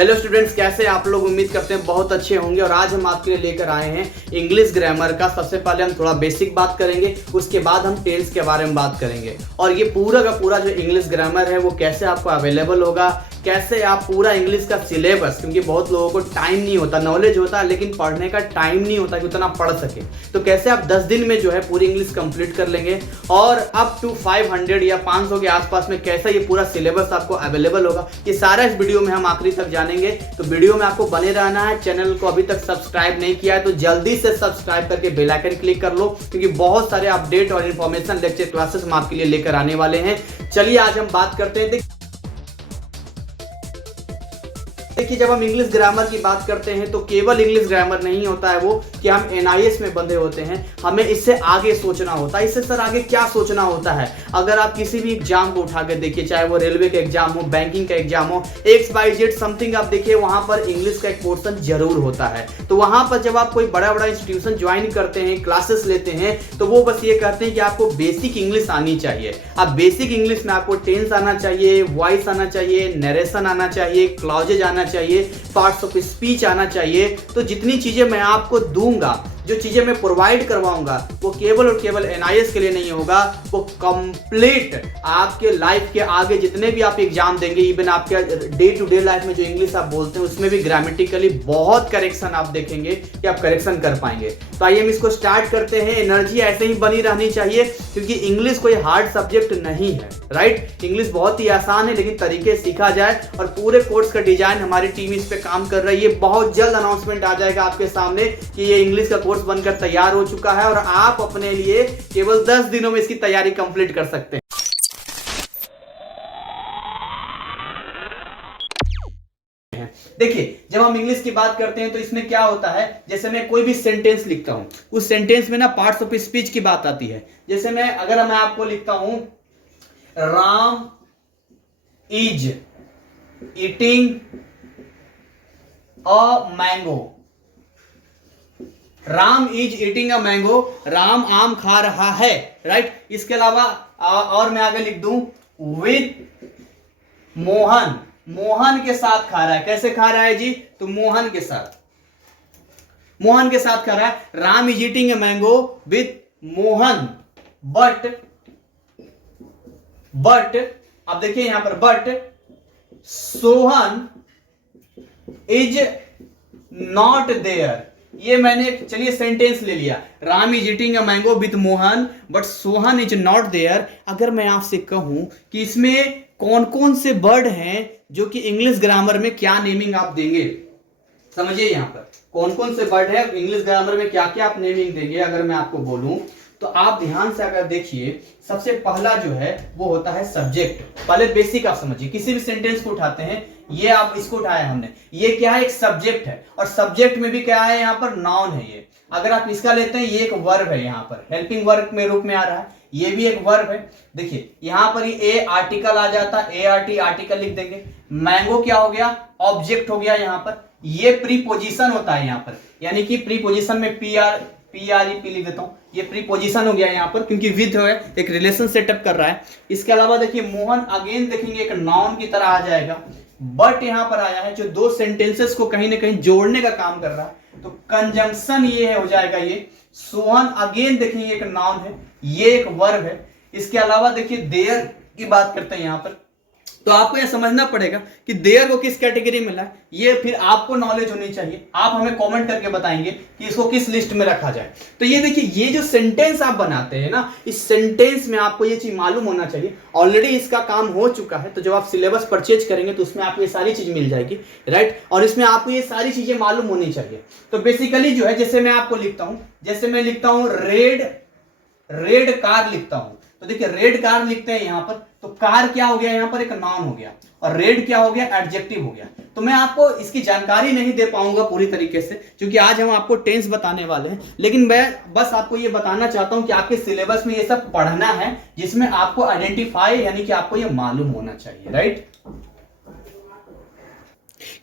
Hello students, कैसे आप लोग? उम्मीद करते हैं बहुत अच्छे होंगे। और आज हम आपके लिए लेकर आए हैं इंग्लिश ग्रामर का। सबसे पहले हम थोड़ा बेसिक बात करेंगे, उसके बाद हम टेंस के बारे में बात करेंगे। और ये पूरा का पूरा जो इंग्लिश ग्रामर है वो कैसे आपको अवेलेबल होगा, कैसे आप पूरा इंग्लिश का सिलेबस, क्योंकि बहुत लोगों को टाइम नहीं होता, नॉलेज होता है लेकिन पढ़ने का टाइम नहीं होता कि उतना पढ़ सके, तो कैसे आप 10 दिन में जो है पूरी इंग्लिश कंप्लीट कर लेंगे। और अप टू 500 या 500 के आसपास में कैसा ये पूरा सिलेबस आपको अवेलेबल होगा, ये सारा इस वीडियो में हम आखिरी तक जानेंगे। तो वीडियो में आपको बने रहना है। चैनल को अभी तक सब्सक्राइब नहीं किया है तो जल्दी से सब्सक्राइब करके बेल आइकन क्लिक कर लो, क्योंकि बहुत सारे अपडेट और इन्फॉर्मेशन लेक्चर क्लासेस हम आपके लिए लेकर आने वाले हैं। चलिए आज हम बात करते हैं। देखिए, जब हम इंग्लिश ग्रामर की बात करते हैं तो केवल इंग्लिश ग्रामर नहीं होता है वो कि हम एनआईएस में बंधे होते हैं, हमें इससे आगे सोचना होता है। इससे सर आगे क्या सोचना होता है? अगर आप किसी भी एग्जाम को उठा के देखिए, चाहे वो रेलवे का एग्जाम हो, बैंकिंग का एग्जाम हो, XYZ समथिंग, आप देखिए वहां पर इंग्लिश का एक पोर्शन जरूर होता है। तो वहां पर जब आप कोई बड़ा बड़ा इंस्टीट्यूशन ज्वाइन करते हैं, क्लासेस लेते हैं, तो वो बस ये कहते हैं कि आपको बेसिक इंग्लिश आनी चाहिए। अब बेसिक इंग्लिश में आपको टेंस आना चाहिए, वॉइस आना चाहिए, नरेशन आना चाहिए, क्लॉजेज आना चाहिए, पार्ट्स ऑफ स्पीच आना चाहिए। तो जितनी चीजें मैं आपको दूंगा, जो चीजें मैं प्रोवाइड करवाऊंगा, वो केवल और केवल एनआईएस के लिए नहीं होगा, वो कंप्लीट आपके लाइफ के आगे जितने भी आप एग्जाम देंगे, इवन आपके डे टू डे लाइफ में जो इंग्लिश आप बोलते हैं उसमें भी ग्रामेटिकली बहुत करेक्शन आप देखेंगे कि आप करेक्शन कर पाएंगे। तो आइए हम इसको स्टार्ट करते हैं। एनर्जी ऐसे ही बनी रहनी चाहिए, क्योंकि इंग्लिश कोई हार्ड सब्जेक्ट नहीं है, राइट। इंग्लिश बहुत ही आसान है, लेकिन तरीके सीखा जाए। और पूरे कोर्स का डिजाइन हमारी टीम इस पे काम कर रही है। बहुत जल्द अनाउंसमेंट आ जाएगा आपके सामने कि ये इंग्लिश का कोर्स बनकर तैयार हो चुका है और आप अपने लिए केवल 10 दिनों में इसकी तैयारी कंप्लीट कर सकते हैं। देखिए, जब हम इंग्लिश की बात करते हैं तो इसमें क्या होता है, जैसे मैं कोई भी सेंटेंस लिखता हूं, उस सेंटेंस में ना पार्ट्स ऑफ स्पीच की बात आती है। जैसे मैं आपको लिखता हूं, Ram is eating a mango. Ram is eating a mango, Ram आम खा रहा है, राइट। इसके अलावा और मैं आगे लिख दूं, विद मोहन, मोहन के साथ खा रहा है। कैसे खा रहा है जी? तो मोहन के साथ, मोहन के साथ खा रहा है। Ram is eating a mango with Mohan, but अब देखिए यहां पर, but Sohan is not there. ये मैंने, चलिए सेंटेंस ले लिया, Ram is eating a mango with Mohan but Sohan is not there. अगर मैं आपसे कहूं कि इसमें कौन कौन से वर्ड हैं जो कि इंग्लिश ग्रामर में क्या नेमिंग आप देंगे, समझिए यहां पर कौन कौन से वर्ड है इंग्लिश ग्रामर में, क्या क्या आप नेमिंग देंगे। अगर मैं आपको बोलूं तो आप ध्यान से अगर देखिए, सबसे पहला जो है वो होता है सब्जेक्ट। पहले बेसिक आप समझिए, किसी भी सेंटेंस को उठाते हैं, ये आप इसको उठाया हमने, ये क्या है? एक सब्जेक्ट है। और सब्जेक्ट में भी क्या है? यहाँ पर नाउन है। ये अगर आप इसका लेते हैं, ये एक वर्ब है, यहाँ पर हेल्पिंग वर्ब में रूप में आ रहा है, ये भी एक वर्ब है। देखिए यहाँ पर ये ए आर्टिकल आ जाता है, ART आर्टिकल लिख देंगे। मैंगो क्या हो गया? ऑब्जेक्ट हो गया। यहाँ पर ये प्रीपोजिशन होता है, यहाँ पर यानी कि प्रीपोजिशन में PREP लिख देता हूं, ये प्रीपोजिशन हो गया यहाँ पर, क्योंकि विद है, एक रिलेशन सेटअप कर रहा है। इसके अलावा देखिए मोहन, अगेन देखेंगे एक नाउन की तरह आ जाएगा। बट यहाँ पर आया है जो दो सेंटेंसेस को कहीं ना कहीं जोड़ने का काम कर रहा है, तो कंजंक्शन ये हो जाएगा। ये सोहन अगेन देखेंगे एक नाउन है, ये एक वर्ब है। इसके अलावा देखिए देयर की बात करते हैं यहाँ पर, तो आपको यह समझना पड़ेगा कि देयर को किस कैटेगरी में मिला है, ये फिर आपको नॉलेज होनी चाहिए। आप हमें कमेंट करके बताएंगे कि इसको किस लिस्ट में रखा जाए। तो ये देखिए, ये जो सेंटेंस आप बनाते हैं ना, इस सेंटेंस में आपको ये चीज मालूम होना चाहिए। ऑलरेडी इसका काम हो चुका है, तो जब आप सिलेबस परचेज करेंगे तो उसमें आपको ये सारी चीज मिल जाएगी, राइट। और इसमें आपको ये सारी चीजें मालूम होनी चाहिए। तो बेसिकली जो है, जैसे मैं आपको लिखता हूं, जैसे मैं लिखता हूं रेड कार लिखता हूं, तो देखिए रेड कार लिखते हैं यहां पर, तो कार क्या हो गया? यहां पर एक नाउन हो गया, और रेड क्या हो गया? एडजेक्टिव हो गया। तो मैं आपको इसकी जानकारी नहीं दे पाऊंगा पूरी तरीके से, क्योंकि आज हम आपको टेंस बताने वाले हैं, लेकिन मैं बस आपको ये बताना चाहता हूं कि आपके सिलेबस में ये सब पढ़ना है, जिसमें आपको आइडेंटिफाई, यानी कि आपको ये मालूम होना चाहिए, राइट।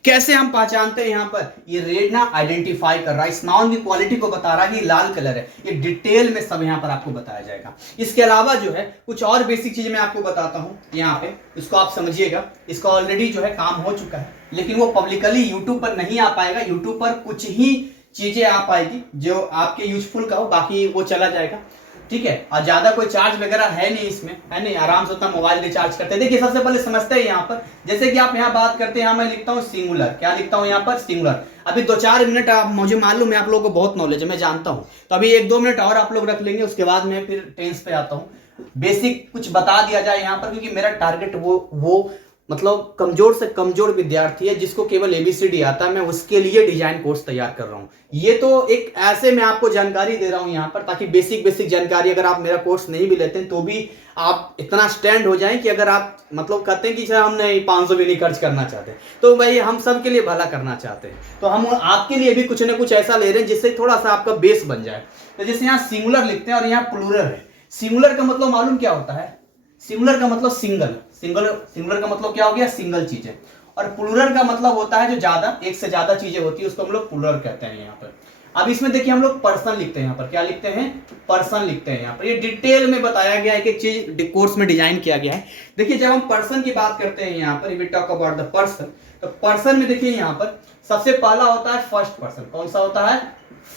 कैसे हम पहचानते हैं? यहां पर ये रेड ना आइडेंटिफाई कर रहा है, इस नाउन की क्वालिटी को बता रहा है कि लाल कलर है। ये डिटेल में सब यहां पर आपको बताया जाएगा। इसके अलावा जो है कुछ और बेसिक चीजें मैं आपको बताता हूं यहां पे, इसको आप समझिएगा। इसका ऑलरेडी जो है काम हो चुका है, लेकिन वो पब्लिकली यूट्यूब पर नहीं आ पाएगा। यूट्यूब पर कुछ ही चीजें आ पाएगी जो आपके यूजफुल का हो, बाकी वो चला जाएगा, ठीक है। और ज्यादा कोई चार्ज वगैरह है नहीं इसमें, है नहीं, आराम से उतना मोबाइल रिचार्ज करते हैं। देखिए सबसे पहले समझते हैं यहाँ पर, जैसे कि आप यहाँ बात करते हैं, यहाँ मैं लिखता हूँ सिंगुलर, क्या लिखता हूँ यहाँ पर? सिंगुलर। अभी 2-4 मिनट आप, मुझे मालूम है आप लोगों को बहुत नॉलेज है, मैं जानता हूँ, तो अभी 1-2 मिनट और आप लोग रख लेंगे, उसके बाद मैं फिर टेंस पे आता हूँ। बेसिक कुछ बता दिया जाए यहाँ पर, क्योंकि मेरा टारगेट वो मतलब कमजोर से कमजोर विद्यार्थी है जिसको केवल एबीसीडी आता है, मैं उसके लिए डिजाइन कोर्स तैयार कर रहा हूं। ये तो एक ऐसे मैं आपको जानकारी दे रहा हूं यहां पर, ताकि बेसिक बेसिक जानकारी, अगर आप मेरा कोर्स नहीं भी लेते हैं तो भी आप इतना स्टैंड हो जाएं कि अगर आप मतलब कहते हैं कि सर हम नहीं 500 भी नहीं खर्च करना चाहते, तो भाई हम सबके लिए भला करना चाहते हैं, तो हम आपके लिए भी कुछ ना कुछ ऐसा ले रहे हैं जिससे थोड़ा सा आपका बेस बन जाए। तो जैसे यहाँ सिंगुलर लिखते हैं और यहाँ प्लूरल है। सिंगुलर का मतलब मालूम क्या होता है? सिंगुलर का मतलब सिंगुलर का मतलब क्या हो गया? सिंगल चीजें। और प्लूरल का मतलब होता है जो ज्यादा, एक से ज्यादा चीजें होती है, उसको हम लोग प्लूरल कहते हैं यहाँ पर। अब इसमें देखिए हम लोग पर्सन लिखते हैं, यहाँ पर क्या लिखते हैं? पर्सन लिखते हैं यहाँ पर। ये डिटेल में बताया गया है, एक चीज कोर्स में डिजाइन किया गया है। देखिए जब हम पर्सन की बात करते हैं यहाँ पर, we talk about the person, तो पर्सन में देखिए यहाँ पर सबसे पहला होता है फर्स्ट पर्सन। कौन सा होता है?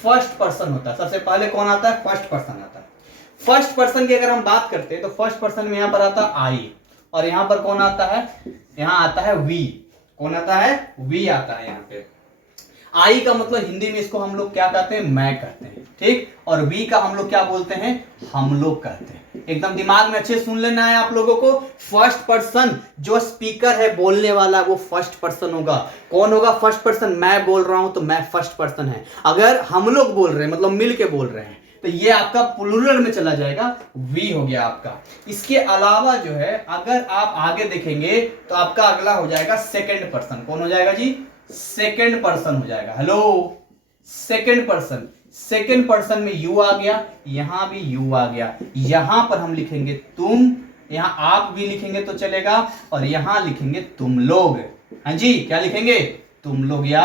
फर्स्ट पर्सन होता है। सबसे पहले कौन आता है? फर्स्ट पर्सन आता है। फर्स्ट पर्सन की अगर हम बात करते हैं तो फर्स्ट पर्सन में यहां पर आता है आई, और यहां पर कौन आता है? यहां आता है वी। कौन आता है? वी आता है यहां पे। आई का मतलब हिंदी में इसको हम लोग क्या कहते हैं? मैं कहते हैं, ठीक। और वी का हम लोग क्या बोलते हैं? हम लोग कहते हैं। एकदम दिमाग में अच्छे सुन लेना है आप लोगों को। फर्स्ट पर्सन जो स्पीकर है, बोलने वाला, वो फर्स्ट पर्सन होगा। कौन होगा फर्स्ट पर्सन? मैं बोल रहा हूं तो मैं फर्स्ट पर्सन है। अगर हम लोग बोल रहे हैं मतलब मिल के बोल रहे हैं, तो ये आपका प्लूरल में चला जाएगा, वी हो गया आपका। इसके अलावा जो है अगर आप आगे देखेंगे तो आपका अगला हो जाएगा सेकंड पर्सन। कौन हो जाएगा जी? सेकंड पर्सन हो जाएगा। Hello, second person. Second person में यू आ गया, यहां भी यू आ गया। यहां पर हम लिखेंगे तुम, यहां आप भी लिखेंगे तो चलेगा, और यहां लिखेंगे तुम लोग। हाँ जी, क्या लिखेंगे? तुम लोग या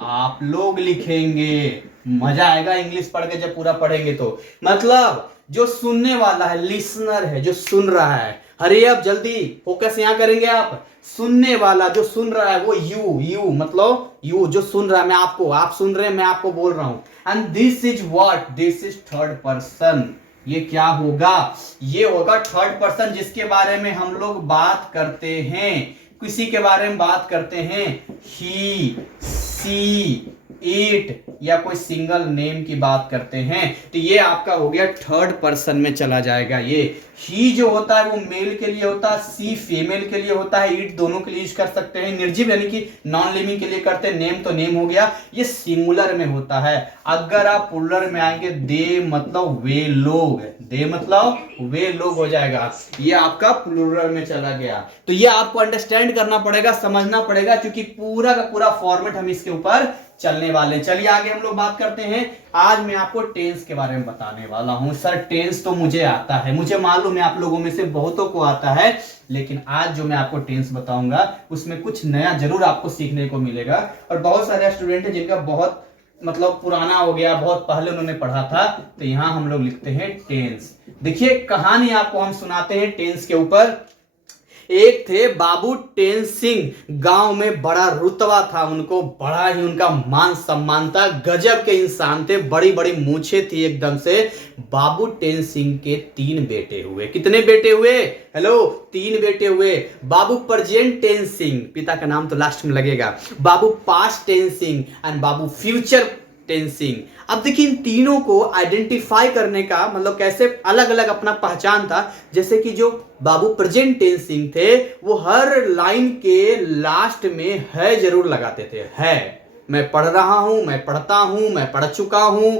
आप लोग लिखेंगे। मजा आएगा इंग्लिश पढ़ के जब पूरा पढ़ेंगे तो। मतलब जो सुनने वाला है, लिसनर है, जो सुन रहा है, हरी अब जल्दी फोकस यहां करेंगे आप। सुनने वाला जो सुन रहा है वो यू मतलब यू जो सुन रहा है, मैं आपको, आप सुन रहे हैं, मैं आपको बोल रहा हूं। And this is what? This is third person. ये क्या होगा? ये होगा थर्ड पर्सन, जिसके बारे में हम लोग बात करते हैं, किसी के बारे में बात करते हैं, ही, सी, इट, या कोई सिंगल नेम की बात करते हैं, तो ये आपका हो गया थर्ड पर्सन में चला जाएगा। ये ही जो होता है वो मेल के लिए होता है, सी फीमेल के लिए होता है, इट दोनों के लिए यूज कर सकते हैं, निर्जीव यानी कि नॉन लिविंग के लिए करते हैं, नेम तो नेम हो गया। ये सिंगुलर में होता है। अगर आप प्लूरल में आएंगे, दे मतलब वे लोग, दे मतलब वे लोग हो जाएगा। ये आपका प्लूरल में चला गया। तो ये आपको अंडरस्टैंड करना पड़ेगा, समझना पड़ेगा, क्योंकि पूरा का पूरा फॉर्मेट हम इसके ऊपर चलने वाले। चलिए आगे हम लोग बात करते हैं। आज मैं आपको टेंस के बारे में बताने वाला हूं। सर टेंस तो मुझे आता है, मुझे मालूम है आप लोगों में से बहुतों को आता है, लेकिन आज जो मैं आपको टेंस बताऊंगा उसमें कुछ नया जरूर आपको सीखने को मिलेगा। और बहुत सारे स्टूडेंट हैं जिनका बहुत मतलब पुराना हो गया, बहुत पहले उन्होंने पढ़ा था, तो यहां हम लोग लिखते हैं टेंस। देखिए कहानी आपको हम सुनाते हैं टेंस के ऊपर। एक थे बाबू टेन सिंह, गांव में बड़ा रुतबा था उनको, बड़ा ही उनका मान सम्मान था, गजब के इंसान थे, बड़ी बड़ी मूछें थी एकदम से। बाबू टेन सिंह के 3 बेटे हुए। कितने बेटे हुए? हेलो, 3 बेटे हुए। बाबू प्रेजेंट टेन सिंह, पिता का नाम तो लास्ट में लगेगा, बाबू पास्ट टेन सिंह एंड बाबू फ्यूचर टेन सिंह। अब देखिए इन तीनों को आइडेंटिफाई करने का मतलब कैसे अलग अलग अपना पहचान था। जैसे कि जो बाबू प्रेजेंट टेंस सिंह थे वो हर लाइन के लास्ट में है जरूर लगाते थे। है, मैं पढ़ रहा हूं, मैं पढ़ता हूं, मैं पढ़ चुका हूं,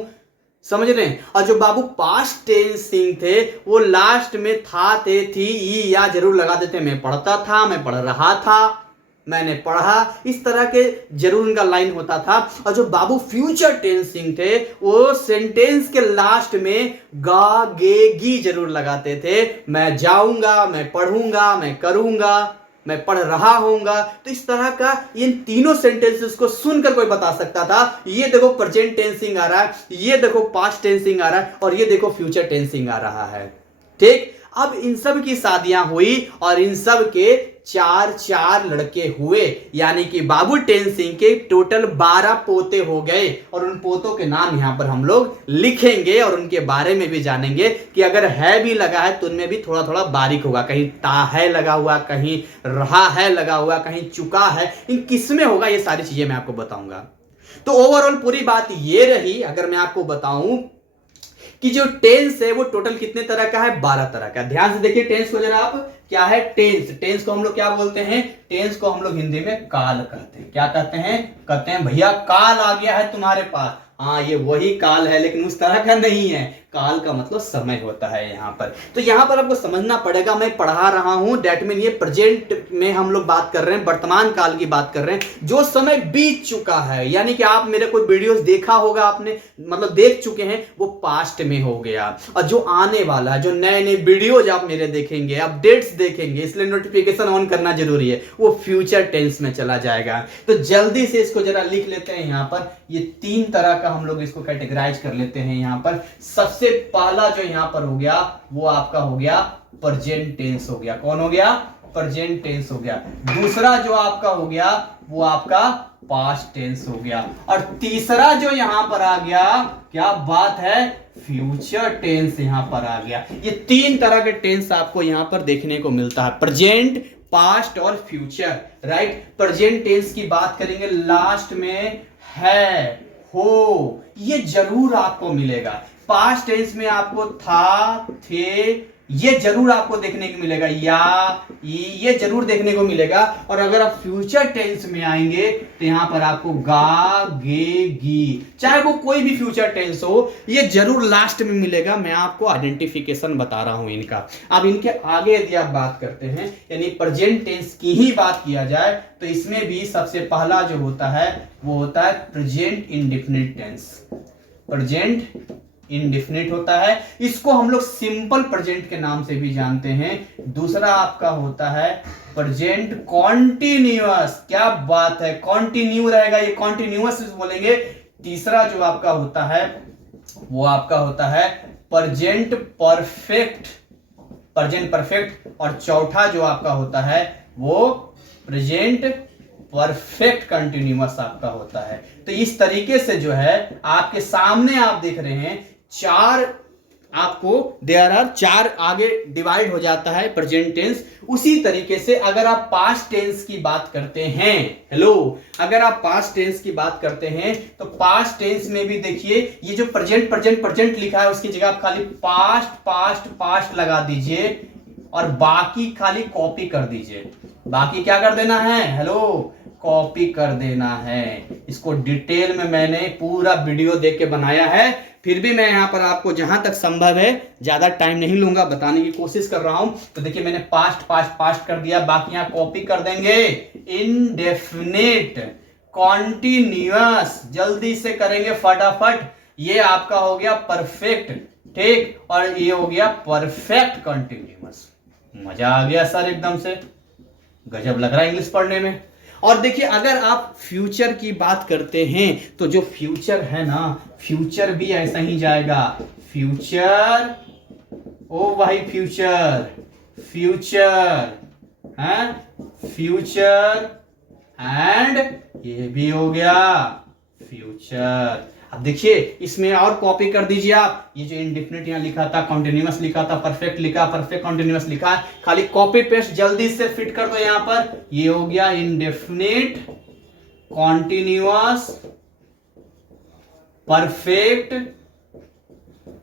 समझ रहे हैं। और जो बाबू पास्ट टेंस सिंह थे वो लास्ट में था, थे, थी, ई, या जरूर लगा देते। मैं पढ़ता था, मैं पढ़ रहा था, मैंने पढ़ा, इस तरह के जरूर उनका लाइन होता था। और जो बाबू फ्यूचर टेंस सिंह थे वो सेंटेंस के लास्ट में गा, गे, गी जरूर लगाते थे। मैं जाऊंगा, मैं पढ़ूंगा, मैं करूंगा, मैं पढ़ रहा होऊंगा। तो इस तरह का इन तीनों सेंटेंसेस को सुनकर कोई बता सकता था ये देखो प्रेजेंट टेंसिंग आ रहा है, ये देखो पास्ट टेंसिंग आ रहा है और ये देखो फ्यूचर टेंसिंग आ रहा है। ठीक, अब इन सब की शादियां हुई और इन सब के 4 लड़के हुए, यानी कि बाबू टेंसिंग के टोटल 12 पोते हो गए। और उन पोतों के नाम यहां पर हम लोग लिखेंगे और उनके बारे में भी जानेंगे कि अगर है भी लगा है तो उनमें भी थोड़ा थोड़ा बारीक होगा, कहीं ता है लगा हुआ, कहीं रहा है लगा हुआ, कहीं चुका है, इन किसमें होगा ये सारी चीजें मैं आपको बताऊंगा। तो ओवरऑल पूरी बात ये रही, अगर मैं आपको बताऊं कि जो टेंस है वो टोटल कितने तरह का है, 12 तरह का। ध्यान से देखिए टेंस को जरा आप, क्या है टेंस। टेंस को हम लोग क्या बोलते हैं, टेंस को हम लोग हिंदी में काल कहते हैं। क्या कहते हैं, कहते हैं भैया काल आ गया है तुम्हारे पास। हाँ ये वही काल है, लेकिन उस तरह का नहीं है। काल का मतलब समय होता है यहाँ पर। तो यहाँ पर आपको समझना पड़ेगा, मैं पढ़ा रहा हूं दैट मीन ये प्रेजेंट में हम लोग बात कर रहे हैं, वर्तमान काल की बात कर रहे हैं, जो समय बीत चुका है। यानी कि आप मेरे कोई वीडियोस देखा होगा आपने, मतलब देख चुके हैं, वो पास्ट में हो गया। और जो आने वाला है, जो नए नए वीडियोज आप मेरे देखेंगे, अपडेट्स देखेंगे, इसलिए नोटिफिकेशन ऑन करना जरूरी है, वो फ्यूचर टेंस में चला जाएगा। तो जल्दी से इसको जरा लिख लेते हैं यहाँ पर। ये 3 तरह का हम लोग इसको कैटेगराइज कर लेते हैं यहाँ पर। सबसे पहला जो यहां पर हो गया वो आपका हो गया प्रेजेंट टेंस हो गया। कौन हो गया, प्रेजेंट टेंस हो गया। दूसरा जो आपका हो गया वो आपका पास्ट टेंस हो गया। और तीसरा जो यहां पर आ गया, क्या बात है, फ्यूचर टेंस यहां पर आ गया। ये 3 तरह के टेंस आपको यहां पर देखने को मिलता है, प्रेजेंट, पास्ट और फ्यूचर। राइट, प्रेजेंट टेंस की बात करेंगे, लास्ट में है, हो, ये जरूर आपको मिलेगा। पास्ट टेंस में आपको था, थे, ये जरूर आपको देखने को मिलेगा, या, ये जरूर देखने को मिलेगा। और अगर आप फ्यूचर टेंस में आएंगे तो यहां पर आपको गा, गे, गी, चाहे वो कोई भी फ्यूचर टेंस हो, ये जरूर लास्ट में मिलेगा। मैं आपको आइडेंटिफिकेशन बता रहा हूं इनका। अब इनके आगे यदि आप बात करते हैं, यानी प्रेजेंट टेंस की ही बात किया जाए, तो इसमें भी सबसे पहला जो होता है वो होता है present indefinite tense. Present indefinite होता है, इसको हम लोग सिंपल प्रेजेंट के नाम से भी जानते हैं। दूसरा आपका होता है प्रेजेंट कॉन्टिन्यूअस। क्या बात है, कॉन्टिन्यू रहेगा, ये कॉन्टिन्यूअस बोलेंगे। तीसरा जो आपका होता है वो आपका होता है प्रेजेंट परफेक्ट, प्रेजेंट परफेक्ट। और चौथा जो आपका होता है वो प्रेजेंट परफेक्ट कंटिन्यूअस आपका होता है। तो इस तरीके से जो है आपके सामने आप देख रहे हैं 4 आपको देयर आर 4 आगे डिवाइड हो जाता है प्रेजेंट टेंस। उसी तरीके से अगर आप पास्ट टेंस की बात करते हैं, हेलो, अगर आप पास्ट टेंस की बात करते हैं तो पास्ट टेंस में भी देखिए ये जो प्रेजेंट प्रेजेंट प्रेजेंट लिखा है उसकी जगह आप खाली पास्ट पास्ट पास्ट लगा दीजिए और बाकी खाली कॉपी कर दीजिए। बाकी क्या कर देना है, हेलो, कॉपी कर देना है। इसको डिटेल में मैंने पूरा वीडियो देख के बनाया है, फिर भी मैं यहां पर आपको जहां तक संभव है ज्यादा टाइम नहीं लूंगा, बताने की कोशिश कर रहा हूं। तो देखिए मैंने पास्ट पास्ट पास्ट कर दिया, बाकी यहां कॉपी कर देंगे। इंडेफिनिट, कॉन्टिन्यूअस, जल्दी से करेंगे फटाफट। ये आपका हो गया परफेक्ट, ठीक, और ये हो गया परफेक्ट कंटिन्यूअस। मजा आ गया सर, एकदम से गजब लग रहा है इंग्लिश पढ़ने में। और देखिए अगर आप फ्यूचर की बात करते हैं तो जो फ्यूचर है ना, फ्यूचर भी ऐसा ही जाएगा। फ्यूचर, ओ भाई फ्यूचर, फ्यूचर है, फ्यूचर एंड ये भी हो गया फ्यूचर। अब देखिए इसमें और कॉपी कर दीजिए आप। ये जो इंडेफिनिट यहां लिखा था, कॉन्टिन्यूअस लिखा था, परफेक्ट लिखा, परफेक्ट कॉन्टिन्यूअस लिखा है, खाली कॉपी पेस्ट जल्दी से फिट कर दो यहां पर। ये हो गया इंडेफिनिट, कॉन्टिन्यूअस, परफेक्ट,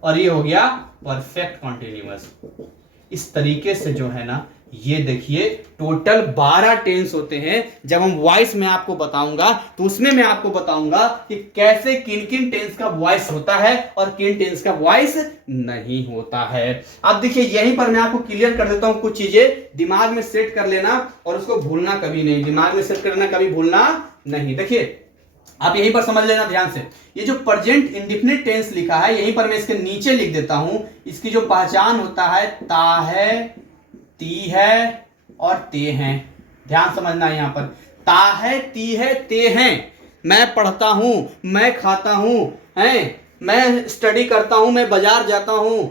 और ये हो गया परफेक्ट कॉन्टिन्यूअस। इस तरीके से जो है ना, ये देखिए टोटल 12 टेंस होते हैं। जब हम वॉइस में आपको बताऊंगा तो उसमें मैं आपको बताऊंगा कि कैसे किन किन टेंस का वॉइस होता है और किन टेंस का वॉइस नहीं होता है। अब देखिए यहीं पर मैं आपको क्लियर कर देता हूं कुछ चीजें, दिमाग में सेट कर लेना और उसको भूलना कभी नहीं, दिमाग में सेट करना कभी भूलना नहीं। देखिए आप यहीं पर समझ लेना ध्यान से, ये जो प्रेजेंट इंडेफिनिट टेंस लिखा है यहीं पर मैं इसके नीचे लिख देता हूं। इसकी जो पहचान होता है ता है, ती है और ते हैं। ध्यान समझना है यहां पर। ता है, ती है, ते हैं। मैं पढ़ता हूं, मैं खाता हूं, हैं, मैं स्टडी करता हूं, मैं बाजार जाता हूं,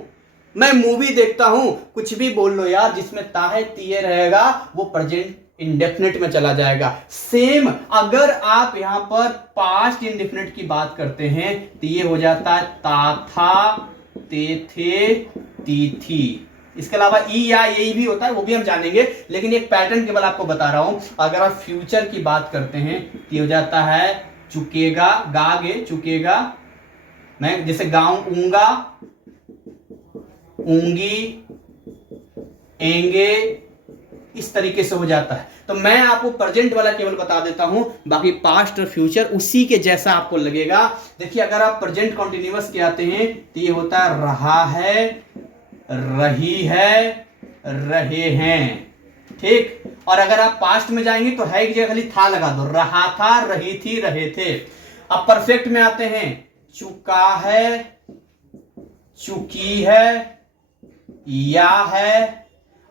मैं मूवी देखता हूं, कुछ भी बोल लो यार, जिसमें ता है ती है रहेगा वो प्रेजेंट इंडेफिनिट में चला जाएगा। सेम अगर आप यहां पर पास्ट इंडेफिनिट की बात करते हैं तो ये हो जाता है ता था, ते थे, ती थी। इसके अलावा ई या यही भी होता है, वो भी हम जानेंगे, लेकिन एक पैटर्न केवल आपको बता रहा हूं। अगर आप फ्यूचर की बात करते हैं तो ये हो जाता है चुकेगा, गागे, चुकेगा, मैं जैसे गाऊंगा, ऊंगी, एंगे, इस तरीके से हो जाता है। तो मैं आपको प्रेजेंट वाला केवल बता देता हूं, बाकी पास्ट और फ्यूचर उसी के जैसा आपको लगेगा। देखिए अगर आप प्रेजेंट कॉन्टिन्यूअस के आते हैं तो ये होता है रहा है, रही है, रहे हैं, ठीक। और अगर आप पास्ट में जाएंगे तो है की जगह खाली था लगा दो, रहा था, रही थी, रहे थे। अब परफेक्ट में आते हैं, चुका है, चुकी है, या है,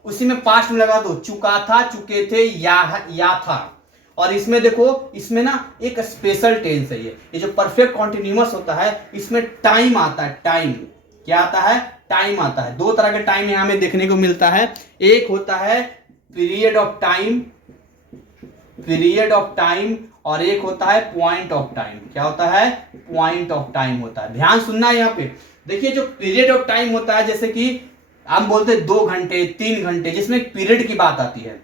उसी में पास्ट में लगा दो, चुका था, चुके थे, या था। और इसमें देखो, इसमें ना एक स्पेशल टेंस है, ये जो परफेक्ट कॉन्टिन्यूअस होता है इसमें टाइम आता है। टाइम क्या आता है? टाइम आता है। दो तरह के टाइम यहां में देखने को मिलता है। एक होता है period of time, period of time, और एक होता है पॉइंट ऑफ टाइम। क्या होता है? पॉइंट ऑफ टाइम होता है। ध्यान सुनना है यहाँ पे। देखिए जो पीरियड ऑफ टाइम होता है, जैसे कि हम बोलते हैं 2 घंटे, 3 घंटे, जिसमें एक पीरियड की बात आती है।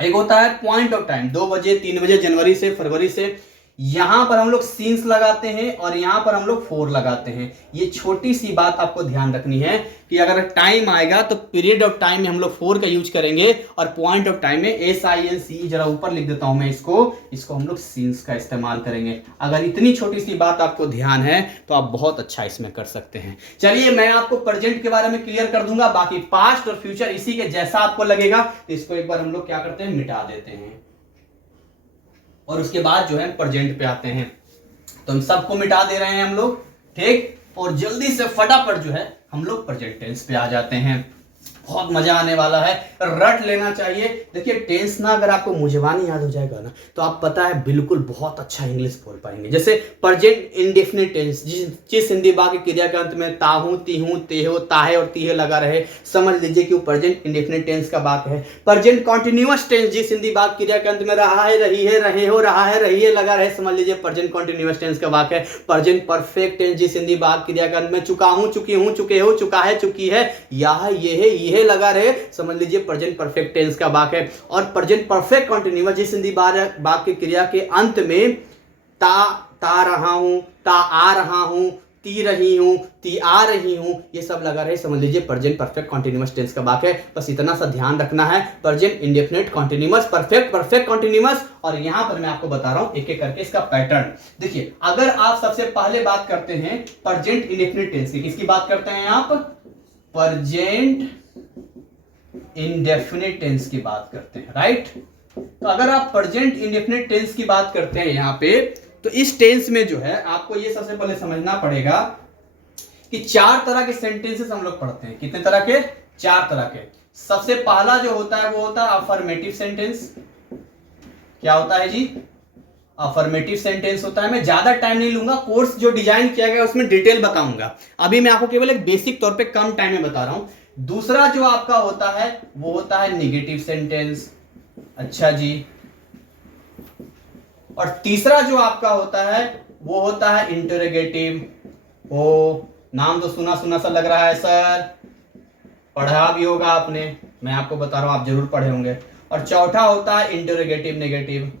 एक होता है पॉइंट ऑफ टाइम, 2 बजे, 3 बजे, जनवरी से, फरवरी से। यहां पर हम लोग सीन्स लगाते हैं और यहां पर हम लोग 4 लगाते हैं। ये छोटी सी बात आपको ध्यान रखनी है कि अगर टाइम आएगा तो पीरियड ऑफ टाइम में हम लोग 4 का यूज करेंगे, और पॉइंट ऑफ टाइम में SINC, जरा ऊपर लिख देता हूं मैं इसको हम लोग सीन्स का इस्तेमाल करेंगे। अगर इतनी छोटी सी बात आपको ध्यान है तो आप बहुत अच्छा इसमें कर सकते हैं। चलिए मैं आपको प्रेजेंट के बारे में क्लियर कर दूंगा, बाकी पास्ट और फ्यूचर इसी के जैसा आपको लगेगा। तो इसको एक बार हम लोग क्या करते हैं, मिटा देते हैं, और उसके बाद जो है प्रेजेंट पे आते हैं। तो हम सबको मिटा दे रहे हैं हम लोग, ठीक। और जल्दी से फटाफट जो है हम लोग प्रेजेंट टेंस पे आ जाते हैं। बहुत मजा आने वाला है, रट लेना चाहिए। देखिए टेंस ना अगर आपको मुझवानी याद हो जाएगा ना तो आप पता है बिल्कुल बहुत अच्छा इंग्लिश बोल पाएंगे। जैसे प्रेजेंट इंडेफिनिट टेंस, जिस हिंदी भाग की क्रिया के अंत में ता हूं, ती हूं, ते हो, ताहे और तीहे लगा रहे, समझ लीजिए कि वो प्रेजेंट इंडेफिनिट टेंस का भाग है। प्रेजेंट कॉन्टिन्यूअस टेंस, जिस हिंदी भाग क्रिया के अंत में रहा है, रही है, रहे हो, रहा है, रही है लगा रहे, समझ लीजिए प्रेजेंट कॉन्टिन्यूअस टेंस का भाग है। प्रेजेंट परफेक्ट टेंस, जिस हिंदी भाग क्रिया के अंत में चुका हूं, चुकी हूं, चुके हो, चुका है, चुकी है, या है, ये है, ये लगा रहे, समझ लीजिए प्रेजेंट परफेक्ट टेंस का भाग है। और प्रेजेंट परफेक्ट कॉन्टिन्यूअस, जिस हिंदी भाग की क्रिया के अंत में ता रहा हूं, ता आ रहा हूं, ती रही हूं, ती आ रही हूं, ये सब लगा रहे, समझ लीजिए प्रेजेंट परफेक्ट कॉन्टिन्यूअस टेंस का भाग है। बस इतना सा ध्यान रखना है, present indefinite continuous, perfect, perfect continuous. और यहां पर मैं आपको बता रहा हूं एक एक करके इसका पैटर्न। देखिए अगर आप सबसे पहले बात करते हैं प्रेजेंट इंडेफिनिट टेंस की, किसकी बात करते हैं आप? प्रेजेंट इंडेफिनिट टेंस की बात करते हैं, राइट। तो अगर आप प्रेजेंट इंडेफिनिट टेंस की बात करते हैं यहां पे, तो इस टेंस में जो है आपको ये सबसे पहले समझना पड़ेगा कि 4 तरह के सेंटेंसेस हम लोग पढ़ते हैं। कितने तरह के? 4 तरह के। सबसे पहला जो होता है वो होता है अफर्मेटिव सेंटेंस। क्या होता है जी? अफर्मेटिव सेंटेंस होता है। मैं ज्यादा टाइम नहीं लूंगा, कोर्स जो डिजाइन किया गया उसमें डिटेल बताऊंगा, अभी मैं आपको केवल एक बेसिक तौर पे कम टाइम में बता रहा हूं। दूसरा जो आपका होता है वो होता है नेगेटिव सेंटेंस। अच्छा जी। और तीसरा जो आपका होता है वो होता है इंटरोगेटिव। ओ, नाम तो सुना सुना सा लग रहा है सर, पढ़ा भी होगा आपने, मैं आपको बता रहा हूं आप जरूर पढ़े होंगे। और चौथा होता है इंटरोगेटिव नेगेटिव।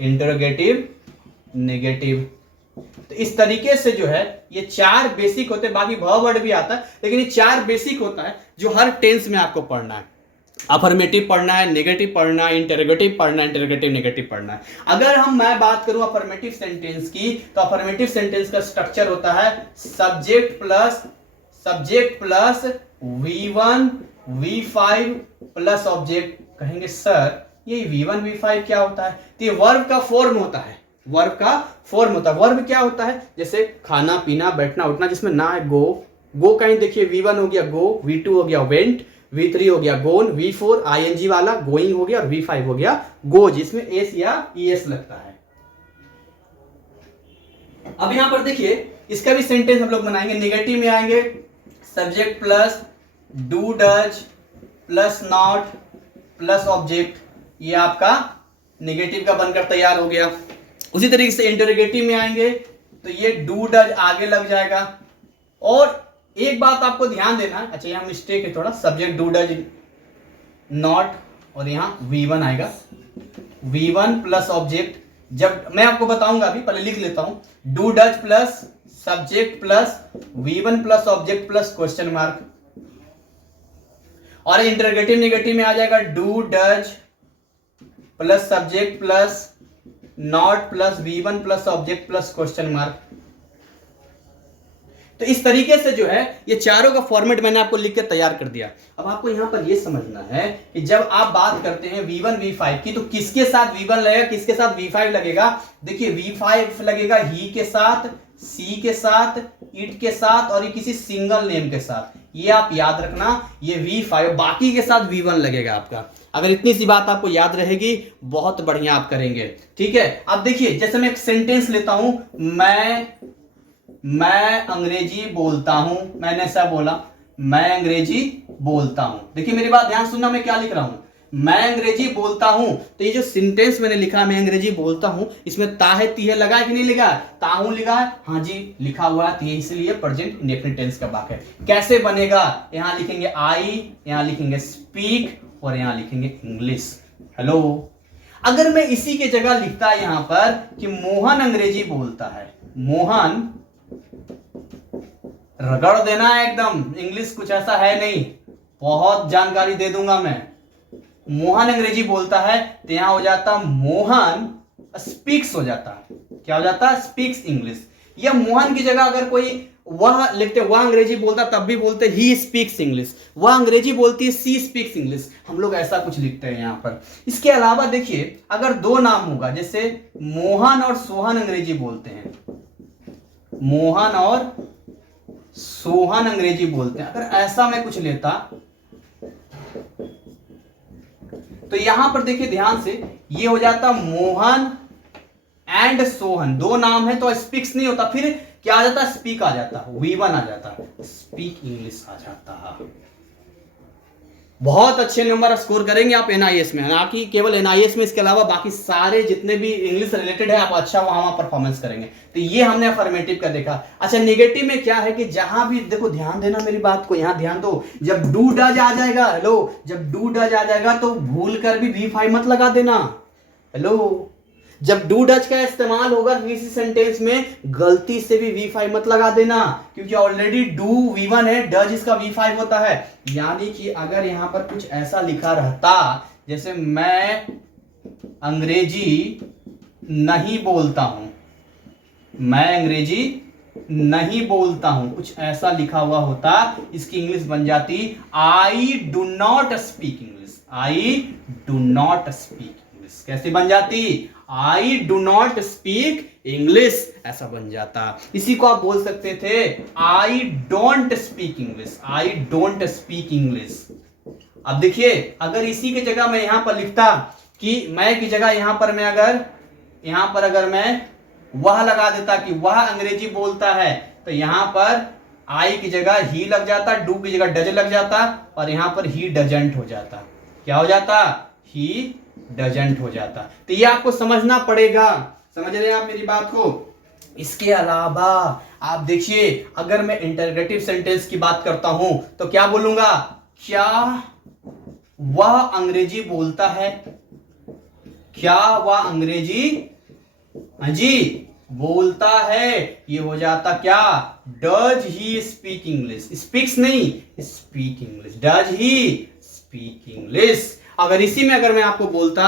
Interrogative negative. तो इस तरीके से जो है ये 4 बेसिक होते हैं, बाकी वर्ब वर्ड भी आता है, लेकिन ये 4 बेसिक होता है जो हर टेंस में आपको पढ़ना है। अफर्मेटिव पढ़ना है, नेगेटिव पढ़ना है, इंटरोगेटिव पढ़ना है, इंटरोगेटिव नेगेटिव पढ़ना है। अगर मैं बात करूं अफर्मेटिव सेंटेंस की, तो अफर्मेटिव सेंटेंस का स्ट्रक्चर होता है subject plus V1 V5 plus object. कहेंगे सर ये V1 V5 क्या होता है? तो ये वर्ब का फॉर्म होता है, वर्ब का फॉर्म होता है। वर्ब क्या होता है? जैसे खाना पीना, बैठना उठना, जिसमें ना है गो, गो कहीं देखिए V1 हो गया गो, V2 हो गया वेंट, V3 हो गया गोन, V4 ING वाला गोइंग हो गया और V5 हो गया गोज, इसमें एस या ES लगता है। अब यहां पर देखिए इसका भी सेंटेंस हम लोग बनाएंगे, नेगेटिव में आएंगे subject plus do does plus not plus object, ये आपका नेगेटिव का बनकर तैयार हो गया। उसी तरीके से इंटरोगेटिव में आएंगे तो ये डू डज आगे लग जाएगा। और एक बात आपको ध्यान देना है, अच्छा यहां मिस्टेक है थोड़ा, सब्जेक्ट डू डज नॉट और यहां V1 आएगा, V1 प्लस ऑब्जेक्ट। जब मैं आपको बताऊंगा अभी, पहले लिख लेता हूं, do does plus subject plus V1 plus object plus question mark. और इंटरोगेटिव नेगेटिव में आ जाएगा do does plus subject plus not plus V1 plus object plus question mark. तो इस तरीके से जो है ये चारों का फॉर्मेट मैंने आपको लिख के तैयार कर दिया। अब आपको यहां पर ये समझना है कि जब आप बात करते हैं V1 V5 की, तो किसके साथ V1 लगेगा, किसके साथ V5 लगेगा। देखिए V5 लगेगा ही के साथ, सी के साथ, इट के साथ और ये किसी सिंगल नेम के साथ, ये आप याद रखना, ये V5 बाकी के साथ V1 लगेगा आपका। अगर इतनी सी बात आपको याद रहेगी बहुत बढ़िया आप करेंगे, ठीक है। अब देखिए जैसे मैं एक सेंटेंस लेता हूं, मैं अंग्रेजी बोलता हूं, मैंने ऐसा बोला, मैं अंग्रेजी बोलता हूं। देखिए मेरी बात ध्यान सुनना, मैं क्या लिख रहा हूं, मैं अंग्रेजी बोलता हूं। तो ये जो सेंटेंस मैंने लिखा मैं अंग्रेजी बोलता हूं, इसमें ता है ती है लगा है कि नहीं लगा, ताहू लिखा है, हाँ जी लिखा हुआ है, इसलिए प्रेजेंट इंडेफिनिट टेंस का वाक्य है। कैसे बनेगा, यहां लिखेंगे आई, यहां लिखेंगे स्पीक और यहां लिखेंगे इंग्लिश। हेलो, अगर मैं इसी के जगह लिखता यहां पर कि मोहन अंग्रेजी बोलता है, मोहन रगड़ देना है एकदम, इंग्लिश कुछ ऐसा है नहीं, बहुत जानकारी दे दूंगा मैं। मोहन अंग्रेजी बोलता है तो यहां हो जाता मोहन स्पीक्स हो जाता, क्या हो जाता, स्पीक्स इंग्लिश। या मोहन की जगह अगर कोई वह लिखते, वह अंग्रेजी बोलता तब भी बोलते ही स्पीक्स इंग्लिश, वह अंग्रेजी बोलती है सी स्पीक्स इंग्लिश, हम लोग ऐसा कुछ लिखते हैं यहां पर। इसके अलावा देखिए अगर दो नाम होगा, जैसे मोहन और सोहन अंग्रेजी बोलते हैं, मोहन और सोहन अंग्रेजी बोलते हैं, अगर ऐसा मैं कुछ लेता तो यहां पर देखिए ध्यान से, ये हो जाता मोहन एंड सोहन, दो नाम है तो स्पीक्स नहीं होता, फिर क्या आ जाता, स्पीक आ जाता, V1 आ जाता, स्पीक इंग्लिश आ जाता। बहुत अच्छे नंबर स्कोर करेंगे आप NIS में, ना कि केवल NIS में, इसके अलावा बाकी सारे जितने भी इंग्लिश रिलेटेड है आप अच्छा वहां परफॉर्मेंस करेंगे। तो ये हमने अफर्मेटिव का देखा। अच्छा नेगेटिव में क्या है कि जहां भी देखो, ध्यान देना मेरी बात को, यहां ध्यान दो, जब डू डज आ जाएगा, हेलो, जब डू डज आ जाएगा तो भूल कर भी V5 मत लगा देना। हेलो, जब डू डज का इस्तेमाल होगा किसी सेंटेंस में, गलती से भी V5 मत लगा देना, क्योंकि ऑलरेडी डू V1 है, डज इसका V5 होता है। यानी कि अगर यहां पर कुछ ऐसा लिखा रहता, जैसे मैं अंग्रेजी नहीं बोलता हूं, मैं अंग्रेजी नहीं बोलता हूं, कुछ ऐसा लिखा हुआ होता, इसकी इंग्लिश बन जाती आई do not speak English, I do not speak English. कैसे बन जाती, आई डू नॉट स्पीक इंग्लिश, ऐसा बन जाता। इसी को आप बोल सकते थे I don't speak English, I don't speak English. अब देखिए अगर इसी की जगह मैं यहां पर लिखता कि मैं की जगह यहां पर मैं वह लगा देता कि वह अंग्रेजी बोलता है, तो यहां पर आई की जगह ही लग जाता, डू की जगह डज लग जाता और यहां पर ही डजंट हो जाता। क्या हो जाता, ही डजंट हो जाता। तो ये आपको समझना पड़ेगा, समझ रहे हैं आप मेरी बात को। इसके अलावा आप देखिए अगर मैं इंटरोगेटिव सेंटेंस की बात करता हूं तो क्या बोलूंगा, क्या वह अंग्रेजी बोलता है, क्या वह अंग्रेजी, हाँ जी बोलता है, ये हो जाता क्या, does he speak English, speaks नहीं speak English, does he speak English. अगर इसी में अगर मैं आपको बोलता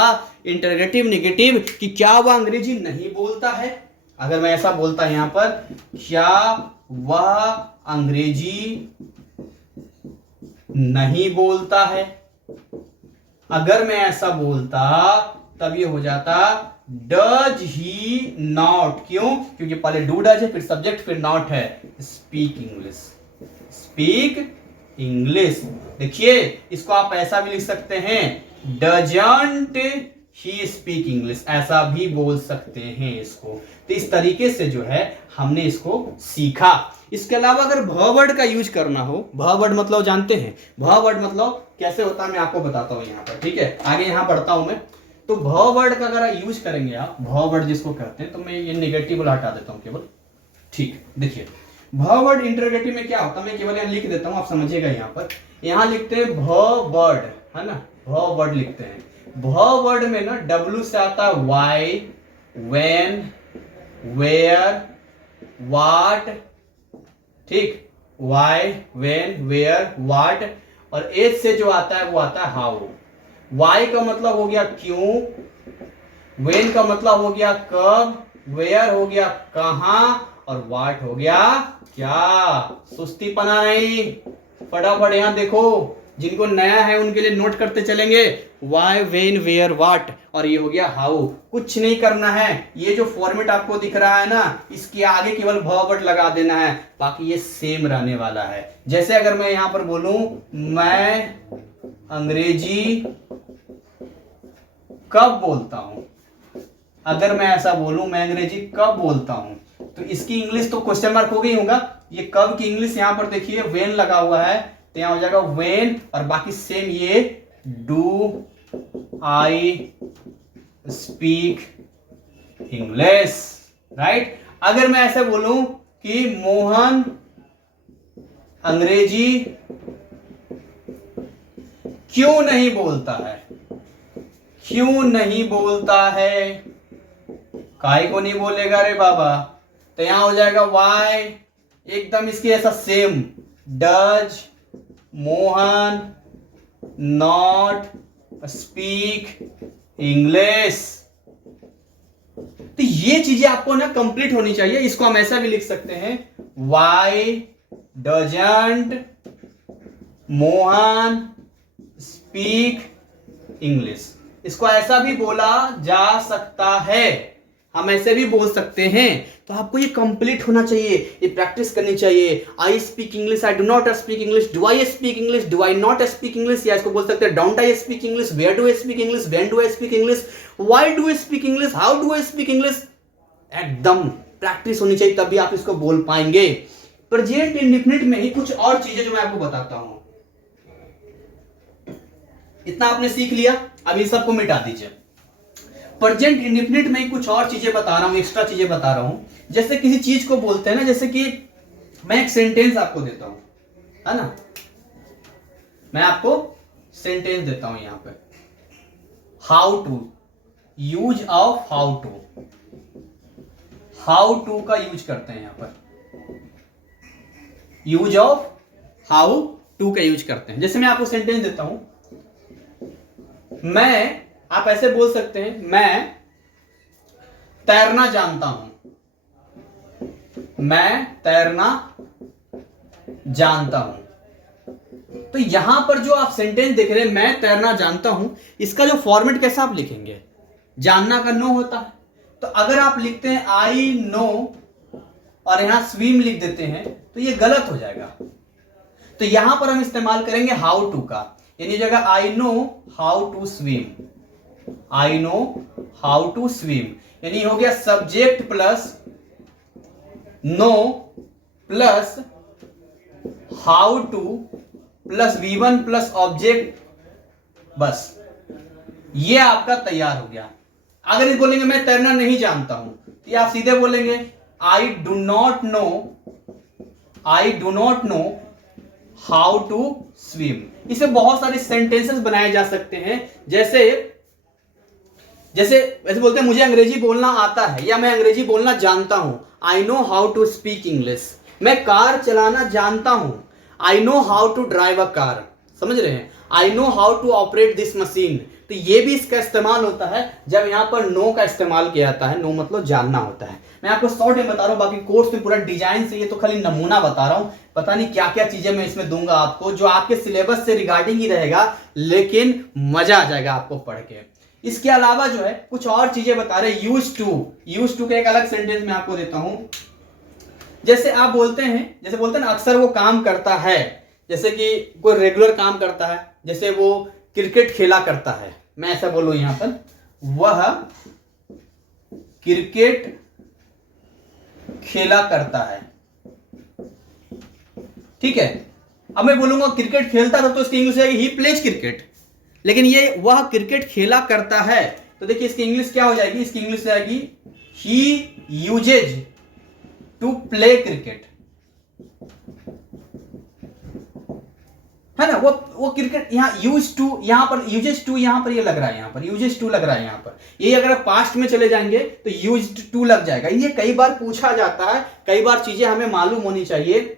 इंटरोगेटिव नेगेटिव कि क्या वह अंग्रेजी नहीं बोलता है, अगर मैं ऐसा बोलता यहां पर क्या वह अंग्रेजी नहीं बोलता है, अगर मैं ऐसा बोलता तब ये हो जाता डज ही नॉट, क्यों, क्योंकि पहले डू डज है, फिर सब्जेक्ट, फिर नॉट है, स्पीक इंग्लिश, स्पीक इंग्लिश। देखिए इसको आप ऐसा भी लिख सकते हैं, डजंट ही स्पीक इंग्लिश, ऐसा भी बोल सकते हैं इसको। तो इस तरीके से जो है हमने इसको सीखा। इसके अलावा अगर भ वर्ड का यूज करना हो, भ वर्ड मतलब जानते हैं, भ वर्ड मतलब कैसे होता है मैं आपको बताता हूं यहाँ पर, ठीक है। आगे यहाँ पढ़ता हूं मैं। तो भ वर्ड का अगर यूज करेंगे आप, भ वर्ड जिसको कहते हैं, तो मैं ये नेगेटिव हटा देता हूं केवल, ठीक। देखिए भ वर्ड इंटरोगेटिव में क्या होता है, मैं केवल यहाँ लिख देता हूं, आप समझिएगा। यहाँ पर यहाँ लिखते हैं भ वर्ड, है ना, भ वर्ड लिखते हैं। भ वर्ड में ना W से आता है वाई, व्हेन, वेयर, व्हाट, ठीक, वाई, व्हेन, वेयर, व्हाट, और एच से जो आता है वो आता है हाउ। वाई का मतलब हो गया क्यों, व्हेन का मतलब हो गया कब, वेयर हो गया कहां, और व्हाट हो गया क्या। सुस्ती पना नहीं, फटाफट यहां देखो, जिनको नया है उनके लिए नोट करते चलेंगे, वाई, व्हेन, वेयर, व्हाट, और ये हो गया हाउ। कुछ नहीं करना है, ये जो फॉर्मेट आपको दिख रहा है ना, इसके आगे केवल भ वर्ड लगा देना है, बाकी ये सेम रहने वाला है। जैसे अगर मैं यहां पर बोलूं मैं अंग्रेजी कब बोलता हूं, अगर मैं ऐसा बोलूं मैं अंग्रेजी कब बोलता हूं, तो इसकी इंग्लिश तो क्वेश्चन मार्क हो गई होगा। ये कब की इंग्लिश यहां पर देखिए व्हेन लगा हुआ है, तो यहां हो जाएगा व्हेन, और बाकी सेम ये do I speak English, right. अगर मैं ऐसे बोलूं कि मोहन अंग्रेजी क्यों नहीं बोलता है, क्यों नहीं बोलता है, काहे को नहीं बोलेगा रे बाबा, तो यहां हो जाएगा वाई, एकदम इसके ऐसा same, does Mohan not speak English. तो ये चीजें आपको ना कंप्लीट होनी चाहिए। इसको हम ऐसा भी लिख सकते हैं, why doesn't Mohan speak English. इसको ऐसा भी बोला जा सकता है, हम ऐसे भी बोल सकते हैं। तो आपको ये कंप्लीट होना चाहिए, ये प्रैक्टिस करनी चाहिए। I speak English, I do not speak English, do I speak English, do I not speak English, या इसको बोल सकते हैं don't I speak English, where do I speak English, when do I speak English, why do I speak English, how do I speak English. एकदम practice होनी चाहिए, तभी आप इसको बोल पाएंगे। प्रेजेंट इंडेफिनिट में ही कुछ और चीजें जो मैं आपको बताता हूं। इतना आपने सीख लिया, अब इन सबको मिटा दीजिए। प्रेजेंट इंडेफिनिट में ही कुछ और चीजें बता रहा हूं, एक्स्ट्रा चीजें बता रहा हूं। जैसे किसी चीज को बोलते हैं ना, जैसे कि मैं एक सेंटेंस आपको देता हूं, है ना, मैं आपको सेंटेंस देता हूं यहां पे, how to, use of how to, how to का यूज करते हैं यहां पर, यूज ऑफ हाउ टू का यूज करते हैं। जैसे मैं आपको सेंटेंस देता हूं, मैं, आप ऐसे बोल सकते हैं, मैं तैरना जानता हूं, मैं तैरना जानता हूं। तो यहां पर जो आप सेंटेंस देख रहे हैं, मैं तैरना जानता हूं, इसका जो फॉर्मेट कैसा आप लिखेंगे, जानना का नो होता है। तो अगर आप लिखते हैं आई नो और यहां स्विम लिख देते हैं, तो ये गलत हो जाएगा। तो यहां पर हम इस्तेमाल करेंगे हाउ टू का, यानी जगह I know how to swim, I know how to swim, यानी हो गया subject plus know plus how to plus V1 plus object, बस ये आपका तैयार हो गया। अगर ये बोलेंगे मैं तैरना नहीं जानता हूं, तो आप सीधे बोलेंगे I do not know, I do not know how to swim. इसे बहुत सारे सेंटेंसेस बनाए जा सकते हैं। जैसे वैसे बोलते हैं मुझे अंग्रेजी बोलना आता है, या मैं अंग्रेजी बोलना जानता हूं, I know how to speak English. मैं कार चलाना जानता हूं, I know how to drive a car, समझ रहे हैं, I know how to operate this machine. तो ये भी इसका इस्तेमाल होता है जब यहां पर नो का इस्तेमाल किया जाता है। नो मतलब जानना होता है। मैं आपको शॉर्ट में बता रहा हूं, बाकी कोर्स में पूरा डिजाइन से, ये तो खाली नमूना बता रहा हूं। पता नहीं क्या क्या चीजें मैं इसमें दूंगा आपको, जो आपके सिलेबस से रिगार्डिंग ही रहेगा, लेकिन मजा आ जाएगा आपको पढ़ के। इसके अलावा जो है कुछ और चीजें बता रहे, यूज टू का एक अलग सेंटेंस मैं आपको देता हूं। जैसे आप बोलते हैं, जैसे बोलते हैं ना, अक्सर वो काम करता है, जैसे कि कोई रेगुलर काम करता है, जैसे वो क्रिकेट खेला करता है, मैं ऐसा बोलूं यहां पर, वह क्रिकेट खेला करता है, ठीक है। अब मैं बोलूंगा क्रिकेट खेलता था तो इसकी इंग्लिश आएगी ही प्लेज क्रिकेट, लेकिन ये वह क्रिकेट खेला करता है, तो देखिए इसकी इंग्लिश क्या हो जाएगी, इसकी इंग्लिश आएगी ही यूजेज टू प्ले क्रिकेट, है ना। वो क्रिकेट यहाँ यूज टू, यहां पर यूजेस टू, यहां पर ये लग रहा है, यहां पर यूजेस टू लग रहा है, यहां पर ये अगर पास्ट में चले जाएंगे तो यूज्ड टू लग जाएगा। ये कई बार पूछा जाता है, कई बार चीजें हमें मालूम होनी चाहिए।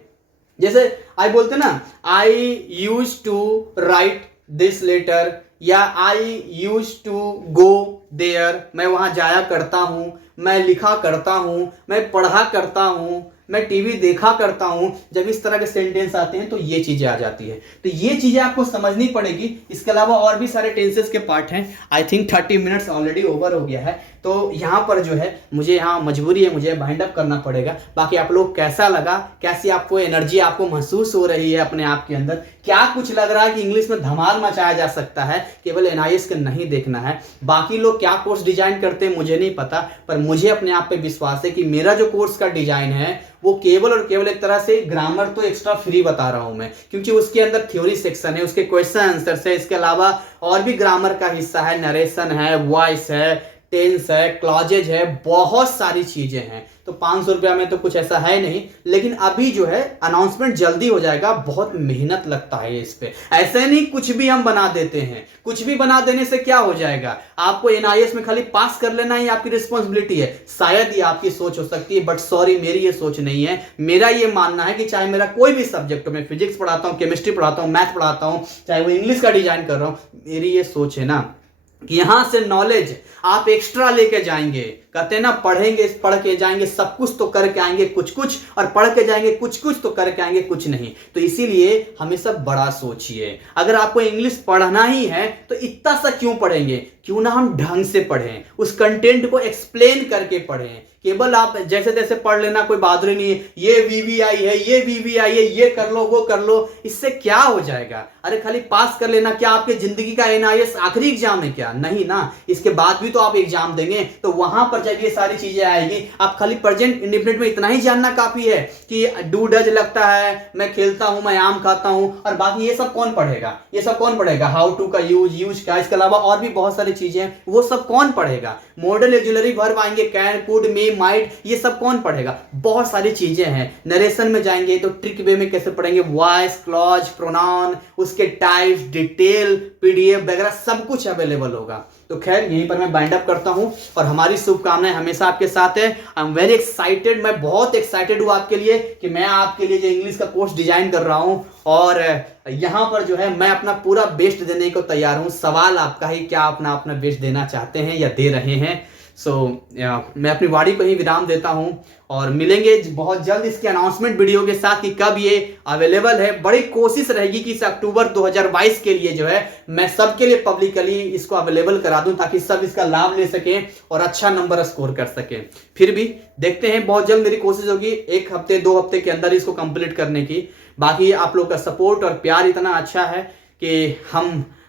जैसे आई बोलते ना, I use to write this letter, या I use to go there, मैं वहां जाया करता हूं, मैं लिखा करता हूं, मैं पढ़ा करता हूं, मैं टीवी देखा करता हूं। जब इस तरह के सेंटेंस आते हैं तो ये चीजें आ जाती है, तो ये चीजें आपको समझनी पड़ेगी। इसके अलावा और भी सारे टेंसेस के पार्ट हैं। I think 30 minutes already over हो गया है, तो यहां पर जो है मुझे यहाँ मजबूरी है, मुझे वाइंड अप करना पड़ेगा। बाकी आप लोग कैसा लगा, कैसी आपको एनर्जी आपको महसूस हो रही है अपने आप के अंदर, क्या कुछ लग रहा है कि इंग्लिश में धमाल मचाया जा सकता है, केवल एनआईएस के नहीं देखना है। बाकी लोग क्या कोर्स डिजाइन करते हैं मुझे नहीं पता, पर मुझे अपने आप पे विश्वास है कि मेरा जो कोर्स का डिजाइन है वो केवल और केवल एक तरह से ग्रामर तो एक्स्ट्रा फ्री बता रहा हूं मैं, क्योंकि उसके अंदर थ्योरी सेक्शन है, उसके क्वेश्चन आंसर है, इसके अलावा और भी ग्रामर का हिस्सा है, नरेशन है, वॉइस है, टेंस है, क्लॉजेज है, बहुत सारी चीजें हैं। तो 500 रुपया में तो कुछ ऐसा है नहीं, लेकिन अभी जो है अनाउंसमेंट जल्दी हो जाएगा, बहुत मेहनत लगता है इस पे। ऐसे नहीं कुछ भी हम बना देते हैं, कुछ भी बना देने से क्या हो जाएगा, आपको एनआईएस में खाली पास कर लेना ही आपकी रिस्पॉन्सिबिलिटी है। शायद ये आपकी सोच हो सकती है, बट सॉरी मेरी ये सोच नहीं है। मेरा ये मानना है कि चाहे मेरा कोई भी सब्जेक्ट हो, मैं फिजिक्स पढ़ाता हूँ, केमिस्ट्री पढ़ाता हूँ, मैथ पढ़ाता हूँ, चाहे वो इंग्लिश का डिजाइन कर रहा हूँ, मेरी ये सोच है ना कि यहां से नॉलेज आप एक्स्ट्रा लेके जाएंगे। कहते हैं ना, पढ़ेंगे, पढ़ के जाएंगे, सब कुछ तो करके आएंगे कुछ कुछ, और पढ़ के जाएंगे कुछ कुछ तो करके आएंगे कुछ नहीं। तो इसीलिए हमेशा बड़ा सोचिए। अगर आपको इंग्लिश पढ़ना ही है तो इतना सा क्यों पढ़ेंगे, क्यों ना हम ढंग से पढ़ें, उस कंटेंट को एक्सप्लेन करके पढ़ें। केवल आप जैसे तैसे पढ़ लेना कोई बहादुरी नहीं है, ये वीवीआई है, ये वीवीआई है, ये कर लो, वो कर लो, इससे क्या हो जाएगा। अरे खाली पास कर लेना, क्या आपके जिंदगी का एनआईएस आखिरी एग्जाम है क्या? नहीं ना, इसके बाद भी तो आप एग्जाम देंगे, तो वहां पर जब ये सारी चीजें आएगी, आप खाली प्रेजेंट इंडेफिनिट में इतना ही जानना काफी है कि डू डज लगता है, मैं खेलता हूं, मैं आम खाता हूं, और बाकी ये सब कौन पढ़ेगा, ये सब कौन पढ़ेगा, हाउ टू का यूज का, इसके अलावा और भी बहुत सारी चीजें हैं, वो सब कौन पढ़ेगा। मॉडल ऑक्सिलरी वर्ब आएंगे, कैन, कुड, मे, माइट, ये सब कौन पढ़ेगा। बहुत सारी चीजें हैं। नरेशन में जाएंगे तो ट्रिक वे में कैसे पढ़ेंगे, वॉइस, क्लॉज, प्रोनाउन, उसके टाइप्स, डिटेल, पीडीएफ वगैरह सब कुछ अवेलेबल होगा। तो खैर यहीं पर मैं वाइंड अप करता हूं, और हमारी शुभकामनाएं हमेशा आपके साथ है। आई एम वेरी एक्साइटेड, मैं बहुत एक्साइटेड हूं आपके लिए कि मैं आपके लिए जो इंग्लिश का कोर्स डिजाइन कर रहा हूं, और यहां पर जो है मैं अपना पूरा बेस्ट देने को तैयार हूं। सवाल आपका ही, क्या अपना बेस्ट देना चाहते हैं या दे रहे हैं। मैं अपनी वाणी को ही विराम देता हूं, और मिलेंगे बहुत जल्द इसके अनाउंसमेंट वीडियो के साथ कि कब ये अवेलेबल है। बड़ी कोशिश रहेगी कि इस अक्टूबर 2022 के लिए जो है मैं सबके लिए पब्लिकली इसको अवेलेबल करा दूं, ताकि सब इसका लाभ ले सकें और अच्छा नंबर स्कोर कर सकें। फिर भी देखते हैं, बहुत जल्द मेरी कोशिश होगी 1 हफ्ते 2 हफ्ते के अंदर इसको कंप्लीट करने की। बाकी आप लोग का सपोर्ट और प्यार इतना अच्छा है कि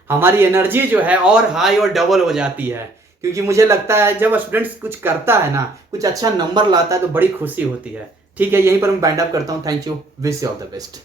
हमारी एनर्जी जो है और हाई और डबल हो जाती है, क्योंकि मुझे लगता है जब स्टूडेंट्स कुछ करता है ना, कुछ अच्छा नंबर लाता है, तो बड़ी खुशी होती है। ठीक है, यहीं पर मैं वाइंड अप करता हूं। Thank you, wish you all the best.